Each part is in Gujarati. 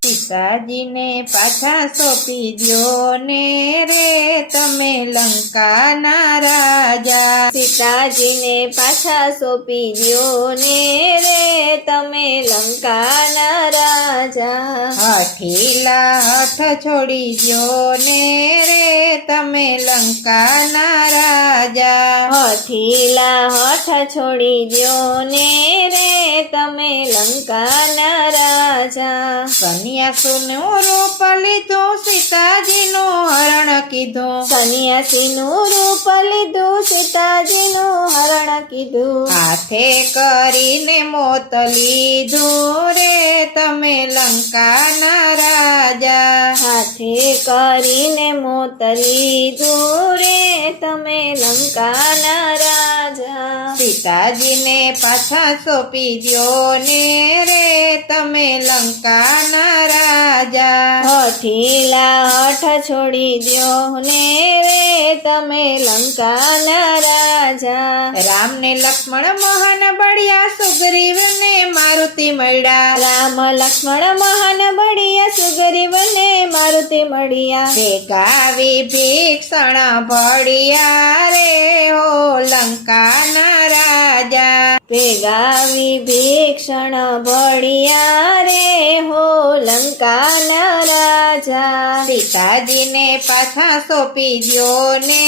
સીતાજીને પાછા સોંપી દ્યો ને રે તમે લંકાના રાજા। સીતાજીને પાછા સોંપી દ્યો ને રે તમે લંકાના રાજા। હઠીલા હઠ છોડી દ્યો ને રે તમે લંકાના રાજા। હઠીલા હઠ છોડી દ્યો ને રે તમે લંકાના રાજા। સન્યાસીનું રૂપ લીધું સીતાજીનું હરણ કીધું। સન્યાસીનું રૂપ લીધું સીતાજીનું હરણ કીધું। હાથે કરીને મોત લીધું રે તમે લંકાના રાજા। હાથે કરીને મોત લીધું રે તમે લંકાના રાજા। સીતાજીને પાછા સોંપી દ્યો ને રે તમે લંકાના રાજા। હઠીલા હઠ છોડી દ્યો ને રે તમે લંકાના રાજા। રામને લક્ષ્મણ મોહન બળિયા સુગ્રીવને મારુતિ મળ્યા। રામ લક્ષ્મણ મહાન બળિયા સુગ્રીવને મારુતિ મળ્યા। ભેગા વિભીષણ ભળિયા રે હો લંકાના રાજા। ભેગા વિભીષણ ભળિયા રે હો લંકાના રાજા। સીતાજીને પાછા સોંપી દ્યો ને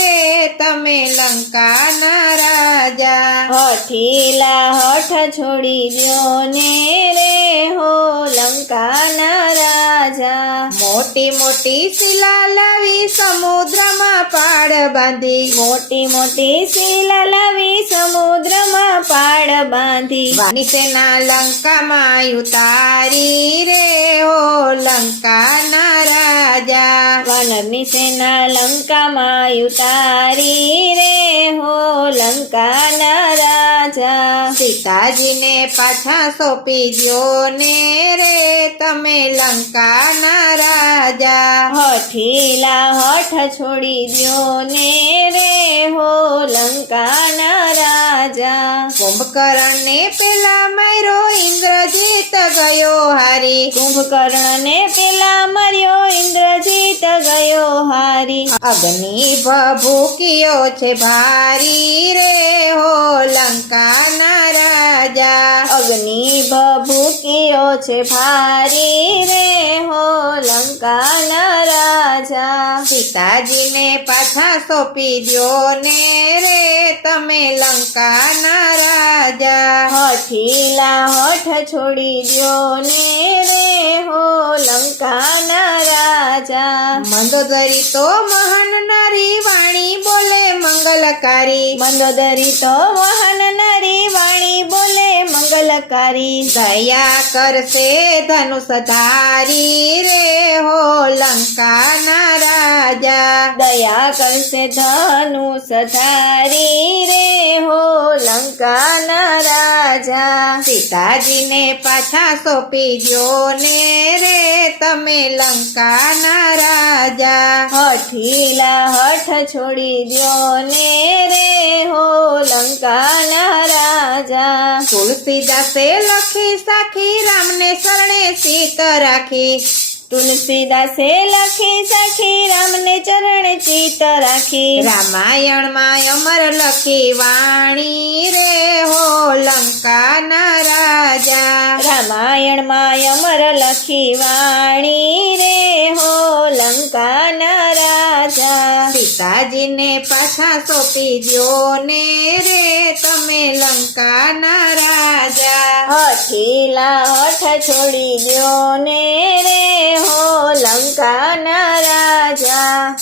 રે તમે લંકાના રાજા। હઠીલા હઠ છોડી દ્યો ને રે હો લંકાના રાજા। મોટી મોટી શિલા લાવી સમુદ્રમાં પાડ બાંધી। મોટી મોટી શિલા લાવી સમુદ્રમાં પાડ બાંધી। નીચેના લંકામાં ઉતારી રે હો લંકાના રાજા। વાનરની સેના લંકામાં ઉતારી રે હો લંકાના રાજા। સીતાજીને પાછા સોંપી દ્યો ને રે તમે લંકાના રાજા। હઠીલા હઠ છોડી દ્યો ને રે હો લંકાના રાજા। કુંભકર્ણને પેલા માર્યો ઇન્દ્રજીત ગયો હારી। કુંભકર્ણને પેલા મર્યો ઇન્દ્રજીત ગયો હારી। અગ્નિ ભભૂકિયો છે ભારી રે હો લંકાના રાજા। અગ્નિ ભભૂકિયો છે ભારી રે હો લંકાના રાજા। સીતાજીને પાછા સોંપી દ્યો ને રે તમે લંકાના રાજા। હઠીલા હઠ છોડી દ્યો ને રે હો લંકાના રાજા। મંદોદરી તો મહાન નારી વાણી બોલે મંગલકારી। મંદોદરી તો મહાન નારી વાણી બોલે મંગલકારી। દયા કરશે ધનુષ ધારી રે હો લંકાના રાજા। દયા કરશે ધનુષ ધારી રે હો લંકાના રાજા। સીતાજીને પાછા સોંપી દ્યો ને રે તમે લંકાના રાજા। હઠીલા હઠ છોડી દ્યો ને રે હો લંકાના રાજા। તુલસીદાસે લખી સાખી રામને શરણે સીત રાખી। તુલસીદાસે લખી સાખી રામને ચરણે ચિત્ત રાખી। રામાયણમાં અમર લખી વાણી રે હો લંકાના રાજા। રામાયણમાં અમર લખી વાણી રે હો લંકાના રાજા। સીતાજીને પાછા સોંપી દ્યો ને રે તમે લંકાના રાજા। હઠીલા હઠ છોડી દ્યો ને રે હો લંકાના રાજા।